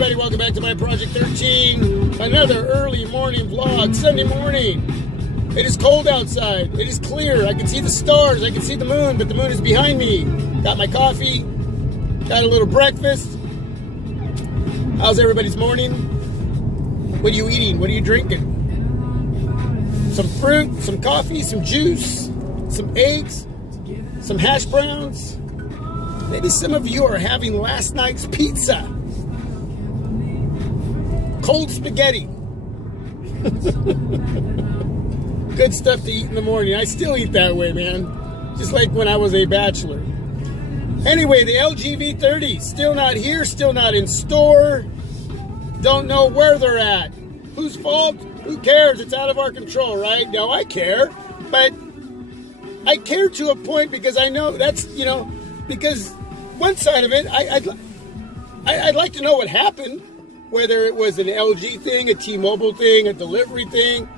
everybody, welcome back to my Project 13. Another early morning vlog, Sunday morning. It is cold outside. It is clear. I can see the stars. I can see the moon, but the moon is behind me. Got my coffee. Got a little breakfast. How's everybody's morning? What are you eating? What are you drinking? Some fruit, some coffee, some juice, some eggs, some hash browns. Maybe some of you are having last night's pizza. Cold spaghetti. Good stuff to eat in the morning. I still eat that way, man. Just like when I was a bachelor. Anyway, the LG V30, still not here, still not in store. Don't know where they're at. Whose fault? Who cares? It's out of our control, right? No, I care. But I care to a point because I know that's, because one side of it, I'd like to know what happened. Whether it was an LG thing, a T-Mobile thing, a delivery thing.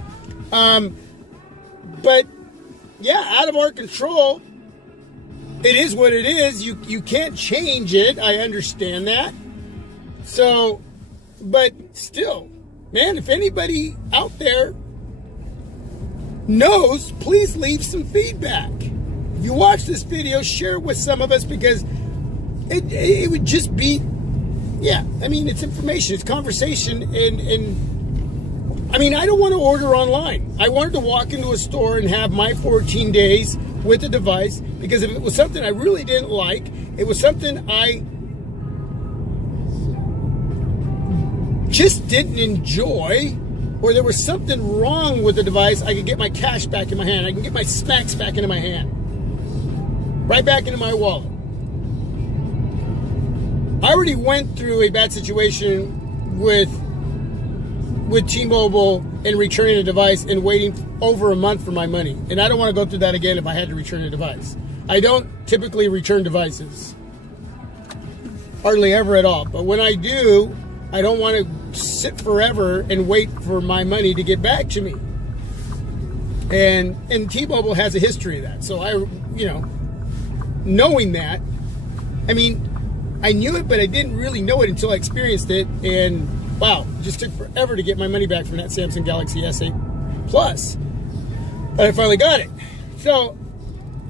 But, yeah, out of our control. It is what it is. You can't change it. I understand that. So, but still, man, if anybody out there knows, please leave some feedback. If you watch this video, share it with some of us because it would just be, yeah, I mean, it's information, it's conversation, and I mean, I don't want to order online. I wanted to walk into a store and have my 14 days with the device because if it was something I really didn't like, it was something I just didn't enjoy, or there was something wrong with the device, I could get my cash back in my hand. I can get my snacks back into my hand. Right back into my wallet. I already went through a bad situation with T-Mobile and returning a device and waiting over a month for my money. And I don't want to go through that again if I had to return a device. I don't typically return devices. Hardly ever at all. But when I do, I don't want to sit forever and wait for my money to get back to me. And T-Mobile has a history of that. So knowing that, I mean, I knew it, but I didn't really know it until I experienced it. And wow, it just took forever to get my money back from that Samsung Galaxy S8 Plus. But I finally got it. So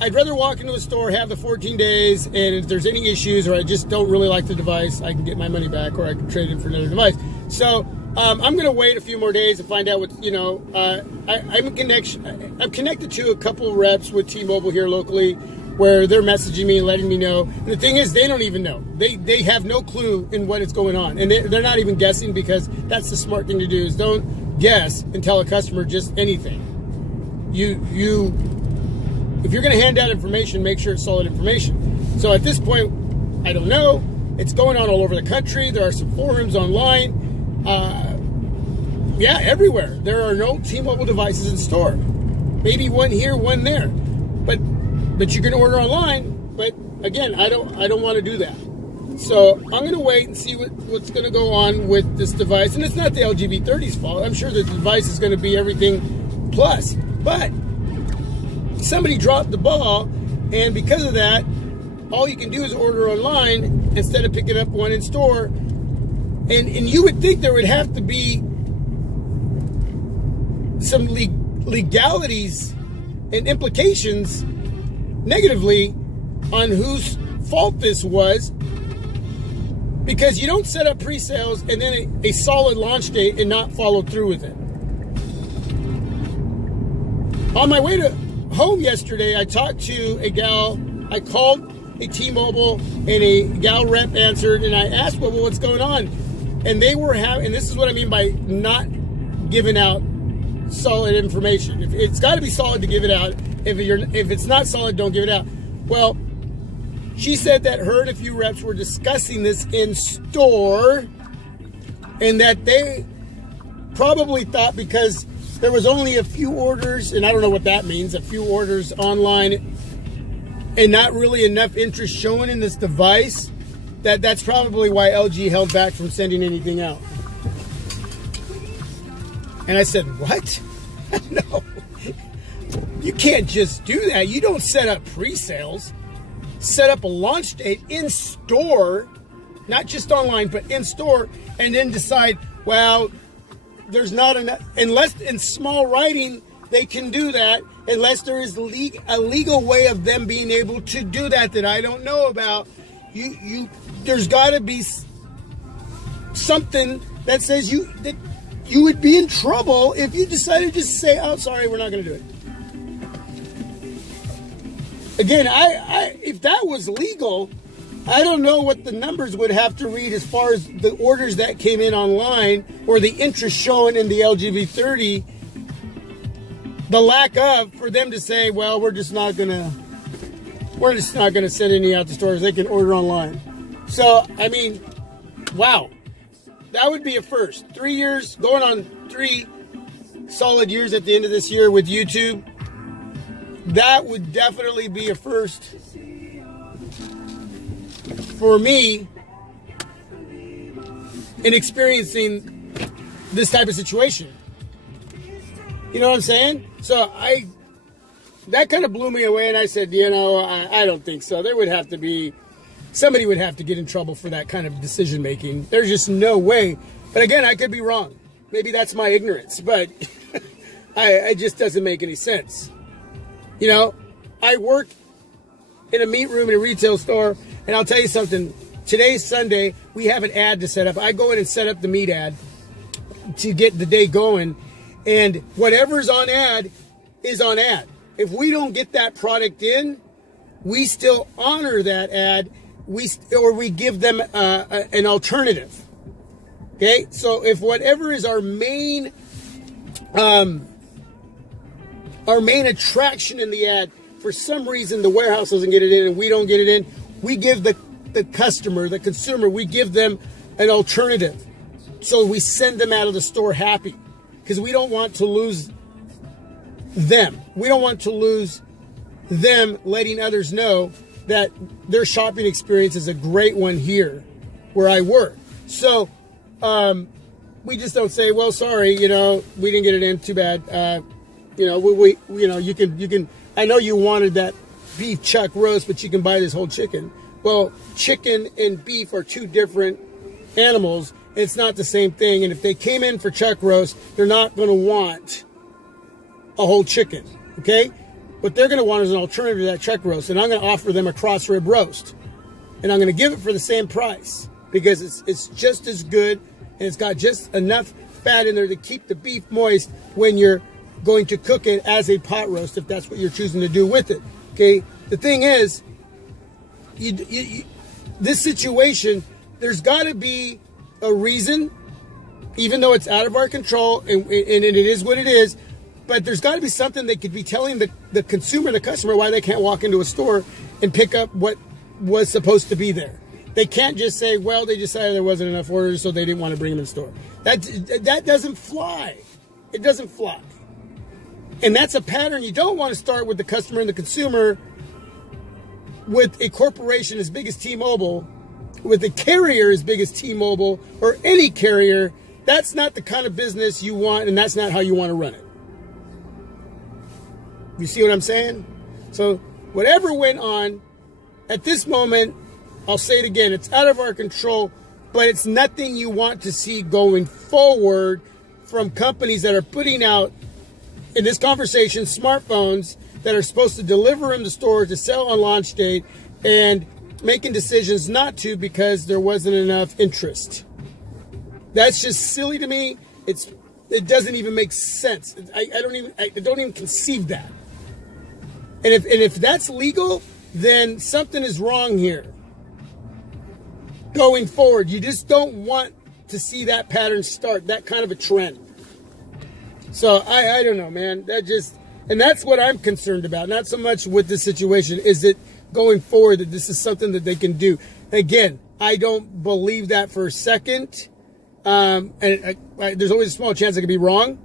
I'd rather walk into a store, have the 14 days, and if there's any issues or I just don't really like the device, I can get my money back or I can trade it in for another device. So I'm going to wait a few more days and find out what, I'm connected to a couple reps with T-Mobile here locally where they're messaging me and letting me know. And the thing is, they don't even know. They have no clue in what is going on. And they're not even guessing because that's the smart thing to do is don't guess and tell a customer just anything. If you're going to hand out information, make sure it's solid information. So at this point, I don't know. It's going on all over the country. There are some forums online. Yeah, everywhere. There are no T-Mobile devices in store. Maybe one here, one there. But you can order online. But again, I don't want to do that. So I'm going to wait and see what's going to go on with this device. And it's not the LG V30's fault. I'm sure the device is going to be everything plus. But somebody dropped the ball, and because of that, all you can do is order online instead of picking up one in store. And you would think there would have to be some legalities and implications negatively on whose fault this was, because you don't set up pre-sales and then a solid launch date and not follow through with it. On my way to home yesterday, I talked to a gal. I called a T-Mobile and a gal rep answered, and I asked, well, what's going on? And they were and this is what I mean by not giving out solid information. It's got to be solid to give it out. If it's not solid, don't give it out. Well, she said that her and a few reps were discussing this in store, and that they probably thought because there was only a few orders, and I don't know what that means, a few orders online and not really enough interest shown in this device, that's probably why LG held back from sending anything out. And I said, what? No. You can't just do that. You don't set up pre-sales. Set up a launch date in store not just online, but in store, and then decide, well, there's not enough, unless in small writing they can do that, unless there is a legal way of them being able to do that I don't know about. There's got to be something that says that you would be in trouble if you decided to say, "Oh, sorry, we're not going to do it." Again, if that was legal, I don't know what the numbers would have to read as far as the orders that came in online or the interest shown in the LGV30. The lack of, for them to say, well, we're just not gonna send any out to stores. They can order online. So, I mean, wow, that would be a first. 3 years, going on 3 solid years at the end of this year with YouTube. That would definitely be a first for me in experiencing this type of situation. You know what I'm saying? So that kind of blew me away, and I said, I don't think so. There would have to be, somebody would have to get in trouble for that kind of decision making. There's just no way. But again, I could be wrong. Maybe that's my ignorance, but it just doesn't make any sense. I work in a meat room in a retail store, and I'll tell you something. Today's Sunday. We have an ad to set up. I go in and set up the meat ad to get the day going. And whatever's on ad is on ad. If we don't get that product in, we still honor that ad. We give them an alternative. Okay, so if whatever is our main attraction in the ad, for some reason the warehouse doesn't get it in and we don't get it in, we give the customer, the consumer, we give them an alternative. So we send them out of the store happy. Because we don't want to lose them. We don't want to lose them letting others know that their shopping experience is a great one here where I work. So we just don't say, well, sorry, we didn't get it in, too bad. You can, I know you wanted that beef chuck roast, but you can buy this whole chicken. Well, chicken and beef are two different animals. It's not the same thing. And if they came in for chuck roast, they're not going to want a whole chicken. Okay? What they're going to want is an alternative to that chuck roast. And I'm going to offer them a cross rib roast. And I'm going to give it for the same price. Because it's just as good. And it's got just enough fat in there to keep the beef moist when you're going to cook it as a pot roast, if that's what you're choosing to do with it. Okay? The thing is, this situation, there's got to be a reason, even though it's out of our control, and it is what it is, but there's got to be something they could be telling the consumer, the customer, why they can't walk into a store and pick up what was supposed to be there. They can't just say, well, they decided there wasn't enough orders, so they didn't want to bring them in the store. That doesn't fly. It doesn't fly. And that's a pattern. You don't want to start with the customer and the consumer with a corporation as big as T-Mobile, with a carrier as big as T-Mobile, or any carrier. That's not the kind of business you want, and that's not how you want to run it. You see what I'm saying? So whatever went on, at this moment, I'll say it again, it's out of our control, but it's nothing you want to see going forward from companies that are putting out, in this conversation, smartphones that are supposed to deliver in the store to sell on launch date, and making decisions not to because there wasn't enough interest. That's just silly to me. It doesn't even make sense. I don't even conceive that. And if that's legal, then something is wrong here. Going forward, you just don't want to see that pattern start, that kind of a trend. So I don't know, man. And that's what I'm concerned about. Not so much with this situation. Is it going forward that this is something that they can do? Again, I don't believe that for a second. And there's always a small chance I could be wrong.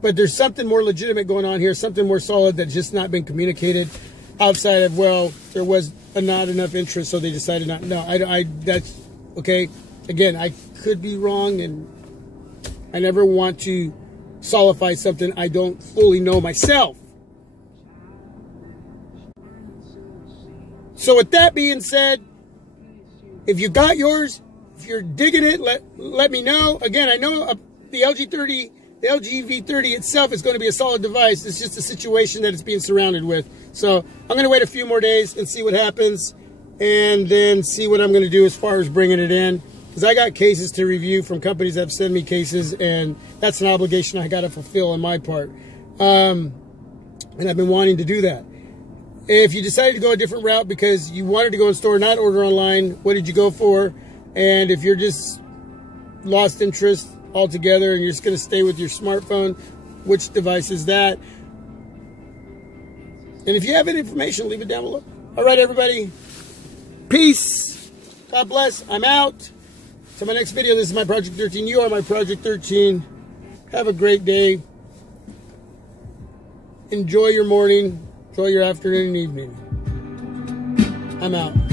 But there's something more legitimate going on here, something more solid that's just not been communicated outside of, well, there was not enough interest, so they decided not. No, that's okay. Again, I could be wrong, and I never want to solidify something I don't fully know myself. So with that being said, If you got yours, if you're digging it, let me know. Again, I know the LG V30 itself is going to be a solid device. It's just a situation that it's being surrounded with. So I'm going to wait a few more days and see what happens, and then see what I'm going to do as far as bringing it in. Because I got cases to review from companies that have sent me cases, and that's an obligation I got to fulfill on my part. And I've been wanting to do that. If you decided to go a different route because you wanted to go in store, not order online, what did you go for? And if you're just lost interest altogether and you're just going to stay with your smartphone, which device is that? And if you have any information, leave it down below. All right, everybody. Peace. God bless. I'm out. So my next video, this is my Project 13. You are my Project 13. Have a great day. Enjoy your morning. Enjoy your afternoon and evening. I'm out.